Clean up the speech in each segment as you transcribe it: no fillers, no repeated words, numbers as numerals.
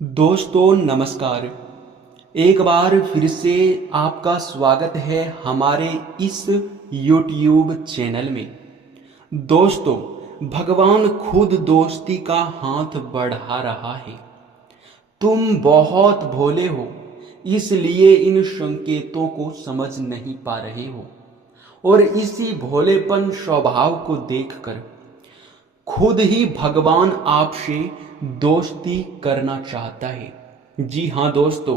दोस्तों नमस्कार। एक बार फिर से आपका स्वागत है हमारे इस YouTube चैनल में। दोस्तों, भगवान खुद दोस्ती का हाथ बढ़ा रहा है। तुम बहुत भोले हो, इसलिए इन संकेतों को समझ नहीं पा रहे हो, और इसी भोलेपन स्वभाव को देखकर खुद ही भगवान आपसे दोस्ती करना चाहता है। जी हाँ दोस्तों,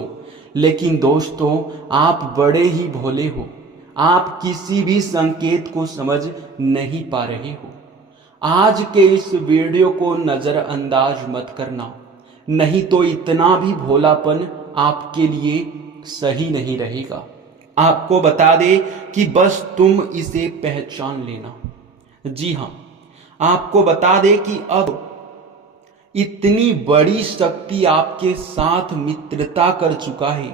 लेकिन दोस्तों आप बड़े ही भोले हो। आप किसी भी संकेत को समझ नहीं पा रहे हो। आज के इस वीडियो को नज़रअंदाज मत करना, नहीं तो इतना भी भोलापन आपके लिए सही नहीं रहेगा। आपको बता दे कि बस तुम इसे पहचान लेना। जी हाँ, आपको बता दे कि अब इतनी बड़ी शक्ति आपके साथ मित्रता कर चुका है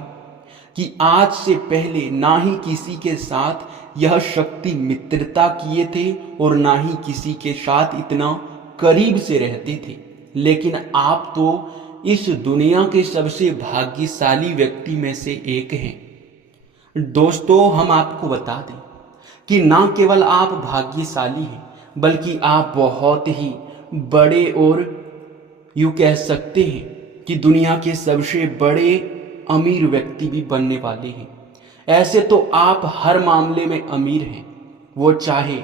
कि आज से पहले ना ही किसी के साथ यह शक्ति मित्रता किए थे और ना ही किसी के साथ इतना करीब से रहते थे। लेकिन आप तो इस दुनिया के सबसे भाग्यशाली व्यक्ति में से एक हैं। दोस्तों, हम आपको बता दें कि ना केवल आप भाग्यशाली हैं, बल्कि आप बहुत ही बड़े और यूँ कह सकते हैं कि दुनिया के सबसे बड़े अमीर व्यक्ति भी बनने वाले हैं। ऐसे तो आप हर मामले में अमीर हैं, वो चाहे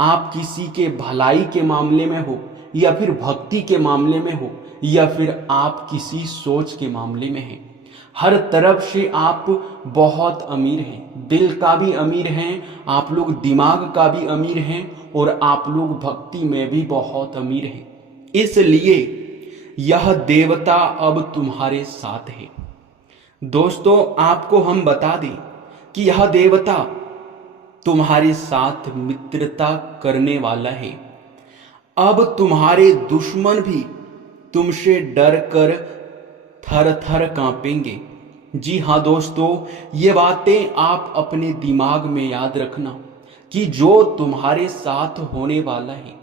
आप किसी के भलाई के मामले में हो, या फिर भक्ति के मामले में हो, या फिर आप किसी सोच के मामले में हैं। हर तरफ से आप बहुत अमीर हैं। दिल का भी अमीर हैं, आप लोग दिमाग का भी अमीर हैं, और आप लोग भक्ति में भी बहुत अमीर हैं। इसलिए यह देवता अब तुम्हारे साथ है। दोस्तों, आपको हम बता दें कि यह देवता तुम्हारे साथ मित्रता करने वाला है। अब तुम्हारे दुश्मन भी तुमसे डर कर थर थर कांपेंगे। जी हाँ दोस्तों, ये बातें आप अपने दिमाग में याद रखना कि जो तुम्हारे साथ होने वाला है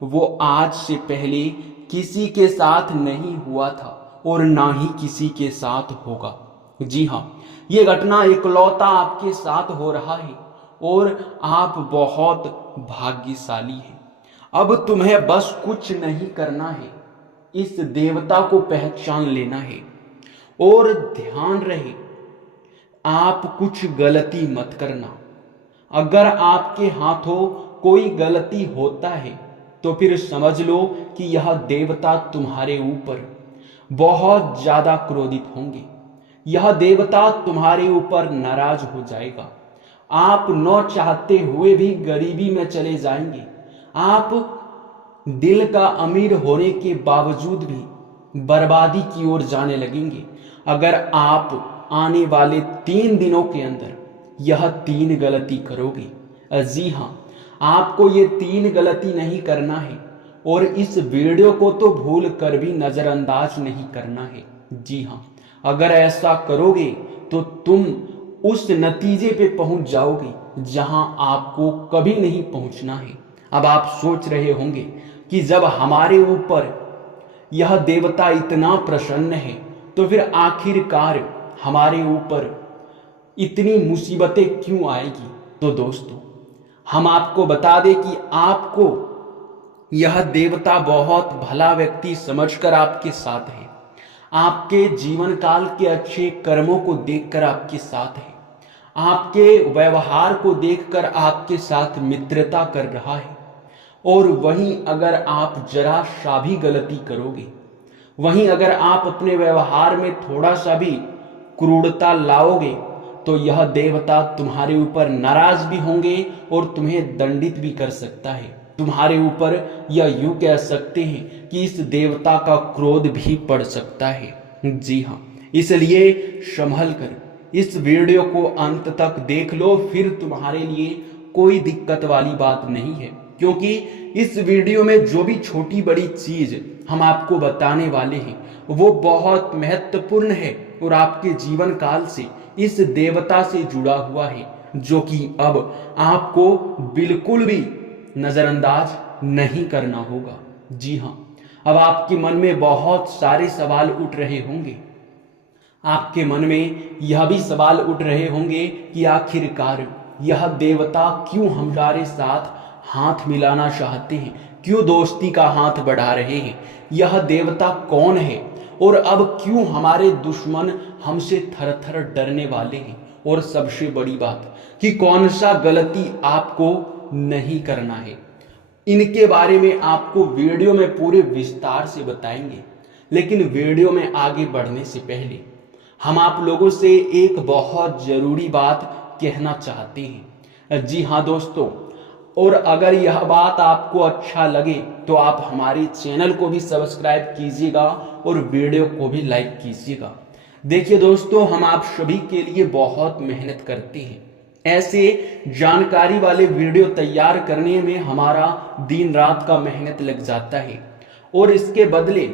वो आज से पहले किसी के साथ नहीं हुआ था और ना ही किसी के साथ होगा। जी हाँ, ये घटना इकलौता आपके साथ हो रहा है और आप बहुत भाग्यशाली हैं। अब तुम्हें बस कुछ नहीं करना है, इस देवता को पहचान लेना है। और ध्यान रहे, आप कुछ गलती मत करना। अगर आपके हाथों कोई गलती होता है तो फिर समझ लो कि यह देवता तुम्हारे ऊपर बहुत ज्यादा क्रोधित होंगे। यह देवता तुम्हारे ऊपर नाराज हो जाएगा। आप न चाहते हुए भी गरीबी में चले जाएंगे। आप दिल का अमीर होने के बावजूद भी बर्बादी की ओर जाने लगेंगे अगर आप आने वाले 3 दिनों के अंदर यह 3 गलती करोगे। जी हाँ, आपको ये 3 गलती नहीं करना है, और इस वीडियो को तो भूल कर भी नजरअंदाज नहीं करना है। जी हाँ, अगर ऐसा करोगे तो तुम उस नतीजे पे पहुंच जाओगे जहां आपको कभी नहीं पहुंचना है। अब आप सोच रहे होंगे कि जब हमारे ऊपर यह देवता इतना प्रसन्न है तो फिर आखिरकार हमारे ऊपर इतनी मुसीबतें क्यों आएगी। तो दोस्तों, हम आपको बता दें कि आपको यह देवता बहुत भला व्यक्ति समझकर आपके साथ है। आपके जीवन काल के अच्छे कर्मों को देखकर आपके साथ है। आपके व्यवहार को देखकर आपके साथ मित्रता कर रहा है। और वहीं अगर आप जरा सा भी गलती करोगे, वहीं अगर आप अपने व्यवहार में थोड़ा सा भी क्रूरता लाओगे, तो यह देवता तुम्हारे ऊपर नाराज भी होंगे और तुम्हें दंडित भी कर सकता है। तुम्हारे ऊपर यह यूं कह सकते हैं कि इस देवता का क्रोध भी पड़ सकता है। जी हाँ, इसलिए संभल कर इस वीडियो को अंत तक देख लो, फिर तुम्हारे लिए कोई दिक्कत वाली बात नहीं है। क्योंकि इस वीडियो में जो भी छोटी बड़ी चीज हम आपको बताने वाले हैं वो बहुत महत्वपूर्ण है और आपके जीवन काल से इस देवता से जुड़ा हुआ है, जो कि अब आपको बिल्कुल भी नजरअंदाज नहीं करना होगा। जी हाँ, अब आपके मन में बहुत सारे सवाल उठ रहे होंगे। आपके मन में यह भी सवाल उठ रहे होंगे कि आखिरकार यह देवता क्यों हमारे साथ हाथ मिलाना चाहते हैं, क्यों दोस्ती का हाथ बढ़ा रहे हैं, यह देवता कौन है और अब क्यों हमारे दुश्मन हमसे थर थर डरने वाले हैं। और सबसे बड़ी बात कि कौन सा गलती आपको नहीं करना है, इनके बारे में आपको वीडियो में पूरे विस्तार से बताएंगे। लेकिन वीडियो में आगे बढ़ने से पहले हम आप लोगों से एक बहुत जरूरी बात कहना चाहते हैं। जी हाँ दोस्तों, और अगर यह बात आपको अच्छा लगे तो आप हमारे चैनल को भी सब्सक्राइब कीजिएगा और वीडियो को भी लाइक कीजिएगा। देखिए दोस्तों, हम आप सभी के लिए बहुत मेहनत करते हैं। ऐसे जानकारी वाले वीडियो तैयार करने में हमारा दिन रात का मेहनत लग जाता है और इसके बदले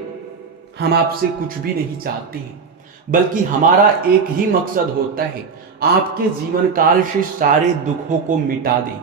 हम आपसे कुछ भी नहीं चाहते हैं, बल्कि हमारा एक ही मकसद होता है, आपके जीवन काल से सारे दुखों को मिटा दें,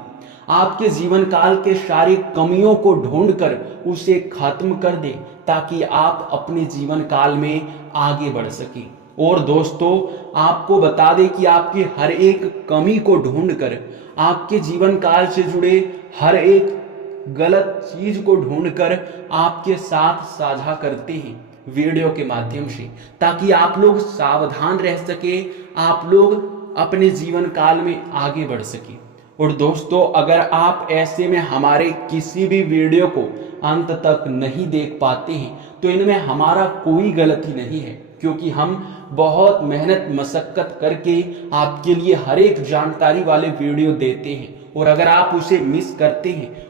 आपके जीवन काल के सारे कमियों को ढूंढकर उसे खत्म कर दें, ताकि आप अपने जीवन काल में आगे बढ़ सकें। और दोस्तों, आपको बता दें कि आपके हर एक कमी को ढूंढकर, आपके जीवन काल से जुड़े हर एक गलत चीज को ढूंढकर आपके साथ साझा करते हैं वीडियो के माध्यम से, ताकि आप लोग सावधान रह सके, आप लोग अपने जीवन काल में आगे बढ़ सके। और दोस्तों, अगर आप ऐसे में हमारे किसी भी वीडियो को अंत तक नहीं देख पाते हैं तो इनमें हमारा कोई गलती नहीं है, क्योंकि हम बहुत मेहनत मशक्कत करके आपके लिए हर एक जानकारी वाले वीडियो देते हैं। और अगर आप उसे मिस करते हैं,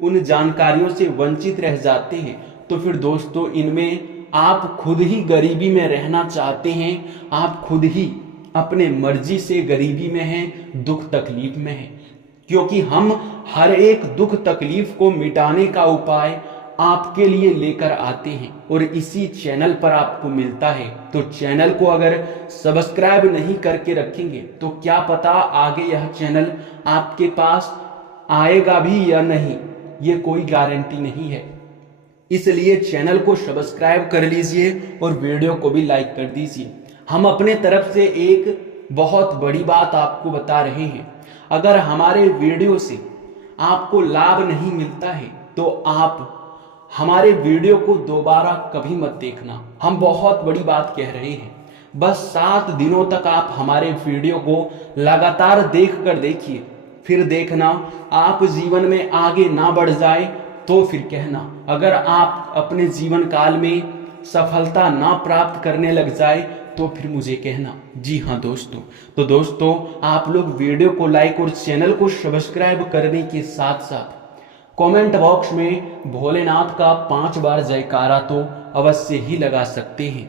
उन जानकारियों से वंचित रह जाते हैं, तो फिर दोस्तों इनमें आप खुद ही गरीबी में रहना चाहते हैं, आप खुद ही अपने मर्जी से गरीबी में हैं, दुख तकलीफ में हैं। क्योंकि हम हर एक दुख तकलीफ को मिटाने का उपाय आपके लिए लेकर आते हैं और इसी चैनल पर आपको मिलता है। तो चैनल को अगर सब्सक्राइब नहीं करके रखेंगे तो क्या पता आगे यह चैनल आपके पास आएगा भी या नहीं, ये कोई गारंटी नहीं है। इसलिए चैनल को सब्सक्राइब कर लीजिए और वीडियो को भी लाइक कर दीजिए। हम अपने तरफ से एक बहुत बड़ी बात आपको बता रहे हैं, अगर हमारे वीडियो से आपको लाभ नहीं मिलता है तो आप हमारे वीडियो को दोबारा कभी मत देखना। हम बहुत बड़ी बात कह रहे हैं, बस 7 दिनों तक आप हमारे वीडियो को लगातार देख कर देखिए, फिर देखना आप जीवन में आगे ना बढ़ जाए तो फिर कहना। अगर आप अपने जीवन काल में सफलता ना प्राप्त करने लग जाए तो फिर मुझे कहना। जी हाँ दोस्तों, तो दोस्तों आप लोग वीडियो को लाइक और चैनल को सब्सक्राइब करने के साथ साथ कमेंट बॉक्स में भोलेनाथ का 5 बार जयकारा तो अवश्य ही लगा सकते हैं।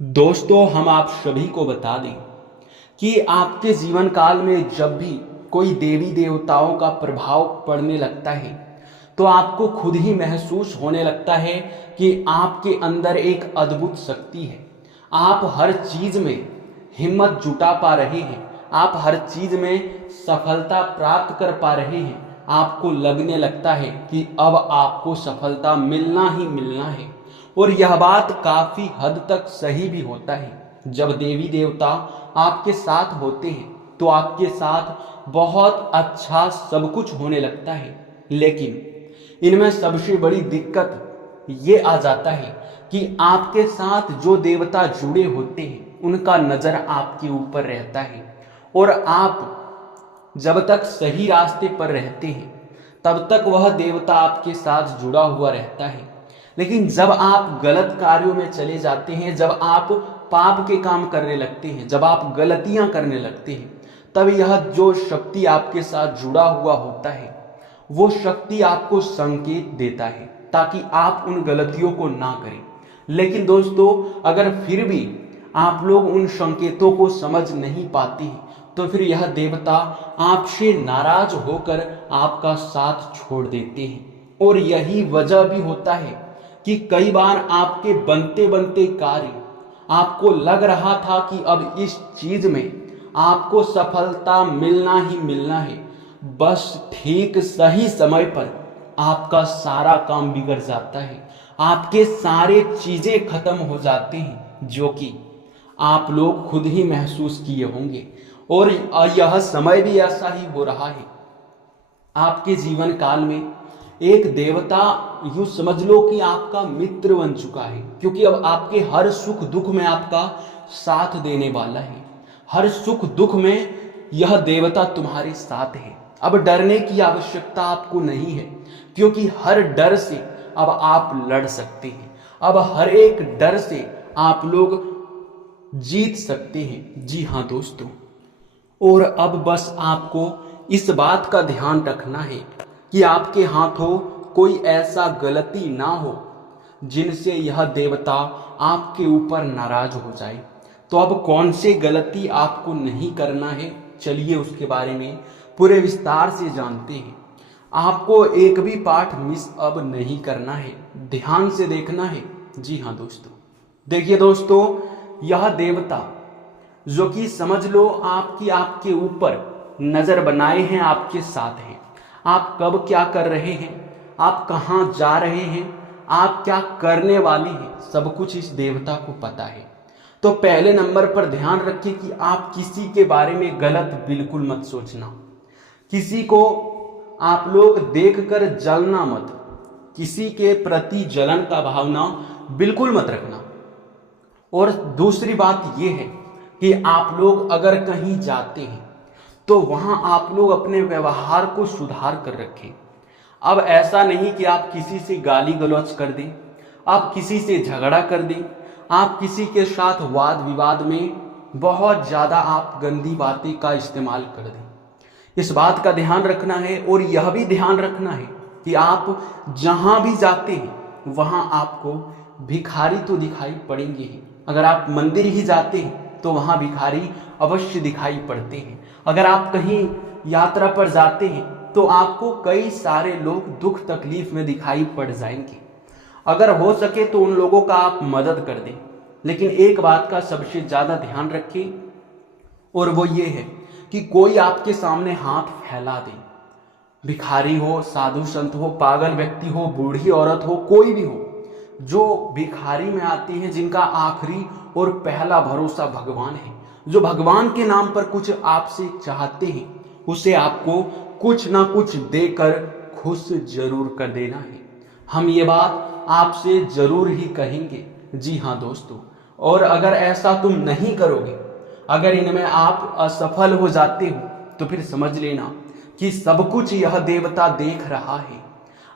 दोस्तों, हम आप सभी को बता दें कि आपके जीवन काल में जब भी कोई देवी देवताओं का प्रभाव पड़ने लगता है तो आपको खुद ही महसूस होने लगता है कि आपके अंदर एक अद्भुत शक्ति है। आप हर चीज में हिम्मत जुटा पा रहे हैं, आप हर चीज में सफलता प्राप्त कर पा रहे हैं। आपको लगने लगता है कि अब आपको सफलता मिलना ही मिलना है। और यह बात काफी हद तक सही भी होता है। जब देवी देवता आपके साथ होते हैं तो आपके साथ बहुत अच्छा सब कुछ होने लगता है। लेकिन इनमें सबसे बड़ी दिक्कत ये आ जाता है कि आपके साथ जो देवता जुड़े होते हैं उनका नजर आपके ऊपर रहता है, और आप जब तक सही रास्ते पर रहते हैं तब तक वह देवता आपके साथ जुड़ा हुआ रहता है। लेकिन जब आप गलत कार्यों में चले जाते हैं, जब आप पाप के काम करने लगते हैं, जब आप गलतियां करने लगते हैं, तब यह जो शक्ति आपके साथ जुड़ा हुआ होता है वो शक्ति आपको संकेत देता है ताकि आप उन गलतियों को ना करें। लेकिन दोस्तों, अगर फिर भी आप लोग उन संकेतों को समझ नहीं पाते हैं तो फिर यह देवता आपसे नाराज होकर आपका साथ छोड़ देते हैं। और यही वजह भी होता है कि कई बार आपके बनते बनते कार्य आपको लग रहा था कि अब इस चीज में आपको सफलता मिलना ही मिलना है, बस ठीक सही समय पर आपका सारा काम बिगड़ जाता है, आपके सारे चीजें खत्म हो जाते हैं, जो कि आप लोग खुद ही महसूस किए होंगे। और यह समय भी ऐसा ही हो रहा है। आपके जीवन काल में एक देवता यूं समझ लो कि आपका मित्र बन चुका है, क्योंकि अब आपके हर सुख दुख में आपका साथ देने वाला है। हर सुख दुख में यह देवता तुम्हारे साथ है। अब डरने की आवश्यकता आपको नहीं है, क्योंकि हर डर से अब आप लड़ सकते हैं। अब हर एक डर से आप लोग जीत सकते हैं। जी हाँ दोस्तों, और अब बस आपको इस बात का ध्यान रखना है कि आपके हाथों कोई ऐसा गलती ना हो जिनसे यह देवता आपके ऊपर नाराज हो जाए। तो अब कौन से गलती आपको नहीं करना है, चलिए उसके बारे में पूरे विस्तार से जानते हैं। आपको एक भी पाठ मिस अब नहीं करना है, ध्यान से देखना है। जी हाँ दोस्तों, देखिए दोस्तों, यह देवता जो कि समझ लो आपके ऊपर नजर बनाए हैं, आपके साथ हैं। आप कब क्या कर रहे हैं, आप कहाँ जा रहे हैं, आप क्या करने वाले हैं, सब कुछ इस देवता को पता है। तो पहले नंबर पर ध्यान रखिए कि आप किसी के बारे में गलत बिल्कुल मत सोचना। किसी को आप लोग देखकर जलना मत, किसी के प्रति जलन का भावना बिल्कुल मत रखना। और दूसरी बात यह है कि आप लोग अगर कहीं जाते हैं तो वहां आप लोग अपने व्यवहार को सुधार कर रखें। अब ऐसा नहीं कि आप किसी से गाली गलौज कर दें, आप किसी से झगड़ा कर दें, आप किसी के साथ वाद विवाद में बहुत ज्यादा आप गंदी बातें का इस्तेमाल कर दें। इस बात का ध्यान रखना है। और यह भी ध्यान रखना है कि आप जहां भी जाते हैं वहां आपको भिखारी तो दिखाई पड़ेंगे ही। अगर आप मंदिर ही जाते हैं तो वहां भिखारी अवश्य दिखाई पड़ते हैं। अगर आप कहीं यात्रा पर जाते हैं तो आपको कई सारे लोग दुख तकलीफ में दिखाई पड़ जाएंगे। अगर हो सके तो उन लोगों का आप मदद कर दें, लेकिन एक बात का सबसे ज्यादा ध्यान रखें, और वो ये है कि कोई आपके सामने हाथ फैला दे, भिखारी हो, साधु संत हो, पागल व्यक्ति हो, बूढ़ी औरत हो, कोई भी हो, जो भिखारी में आती हैं, जिनका आखिरी और पहला भरोसा भगवान है, जो भगवान के नाम पर कुछ आपसे चाहते हैं, उसे आपको कुछ ना कुछ देकर खुश जरूर कर देना है। हम ये बात आपसे जरूर ही कहेंगे। जी हाँ दोस्तों, और अगर ऐसा तुम नहीं करोगे, अगर इनमें आप असफल हो जाते हो, तो फिर समझ लेना कि सब कुछ यह देवता देख रहा है।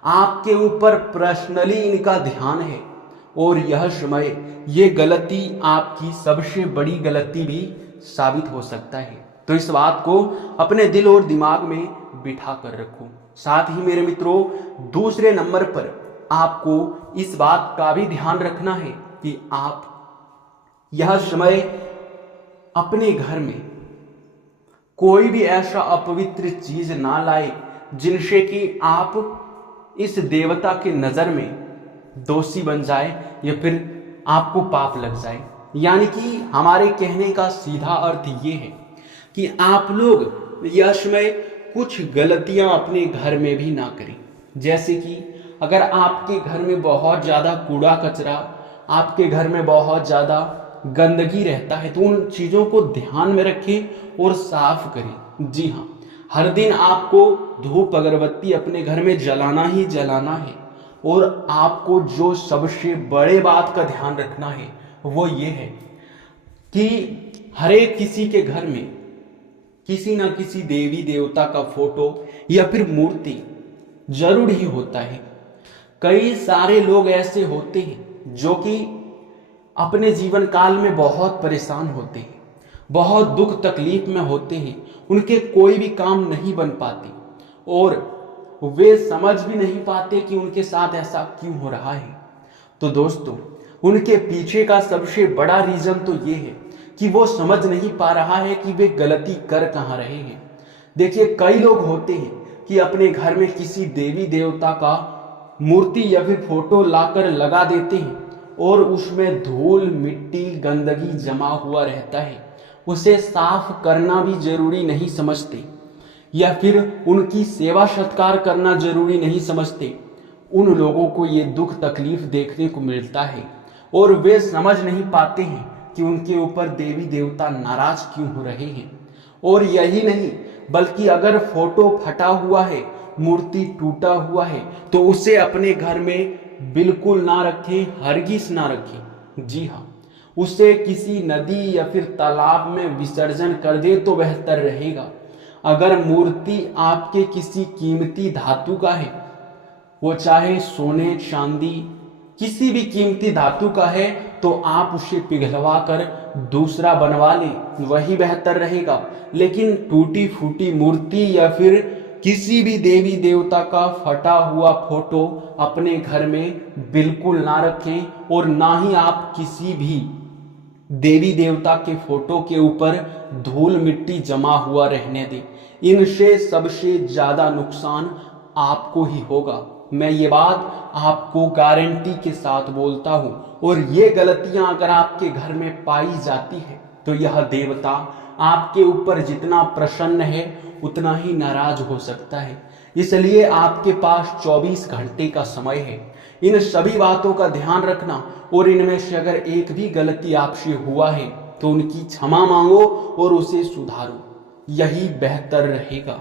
आपके ऊपर पर्सनली इनका ध्यान है, और यह समय ये गलती आपकी सबसे बड़ी गलती भी साबित हो सकता है। तो इस बात को अपने दिल और दिमाग में बिठा कर रखो। साथ ही मेरे मित्रों, दूसरे नंबर पर आपको इस बात का भी ध्यान रखना है कि आप यह समय अपने घर में कोई भी ऐसा अपवित्र चीज ना लाए जिनसे कि आप इस देवता के नजर में दोषी बन जाए या फिर आपको पाप लग जाए। यानी कि हमारे कहने का सीधा अर्थ ये है कि आप लोग यह समय कुछ गलतियां अपने घर में भी ना करें। जैसे कि अगर आपके घर में बहुत ज्यादा कूड़ा कचरा, आपके घर में बहुत ज्यादा गंदगी रहता है, तो उन चीजों को ध्यान में रखें और साफ करें। जी हाँ, हर दिन आपको धूप अगरबत्ती अपने घर में जलाना ही जलाना है। और आपको जो सबसे बड़े बात का ध्यान रखना है वो ये है कि हर एक किसी के घर में किसी न किसी देवी देवता का फोटो या फिर मूर्ति जरूर ही होता है। कई सारे लोग ऐसे होते हैं जो कि अपने जीवन काल में बहुत परेशान होते हैं, बहुत दुख तकलीफ में होते हैं, उनके कोई भी काम नहीं बन पाते और वे समझ भी नहीं पाते कि उनके साथ ऐसा क्यों हो रहा है। तो दोस्तों, उनके पीछे का सबसे बड़ा रीजन तो ये है कि वो समझ नहीं पा रहा है कि वे गलती कर कहाँ रहे हैं। देखिए, कई लोग होते हैं कि अपने घर में किसी देवी देवता का मूर्ति या फिर फोटो लाकर लगा देते हैं और उसमें धूल मिट्टी गंदगी जमा हुआ रहता है। उसे साफ करना भी जरूरी नहीं समझते या फिर उनकी सेवा सत्कार करना जरूरी नहीं समझते। उन लोगों को ये दुख तकलीफ देखने को मिलता है और वे समझ नहीं पाते हैं कि उनके ऊपर देवी देवता नाराज क्यों हो रहे हैं। और यही नहीं, बल्कि अगर फोटो फटा हुआ है, मूर्ति टूटा हुआ है, तो उसे अपने घर में बिल्कुल ना रखें, हरगिज ना रखें। जी हाँ, उसे किसी नदी या फिर तालाब में विसर्जन कर दे तो बेहतर रहेगा। अगर मूर्ति आपके किसी कीमती धातु का है, वो चाहे सोने चांदी किसी भी कीमती धातु का है, तो आप उसे पिघलवा कर दूसरा बनवा लें, वही बेहतर रहेगा। लेकिन टूटी फूटी मूर्ति या फिर किसी भी देवी देवता का फटा हुआ फोटो अपने घर में बिल्कुल ना रखें और ना ही आप किसी भी देवी देवता के फोटो के ऊपर धूल मिट्टी जमा हुआ रहने दें। इनसे सबसे ज्यादा नुकसान आपको ही होगा। मैं ये बात आपको गारंटी के साथ बोलता हूं। और ये गलतियां अगर आपके घर में पाई जाती है तो यह देवता आपके ऊपर जितना प्रसन्न है उतना ही नाराज हो सकता है। इसलिए आपके पास 24 घंटे का समय है। इन सभी बातों का ध्यान रखना और इनमें से अगर एक भी गलती आपसे हुआ है तो उनकी क्षमा मांगो और उसे सुधारो, यही बेहतर रहेगा।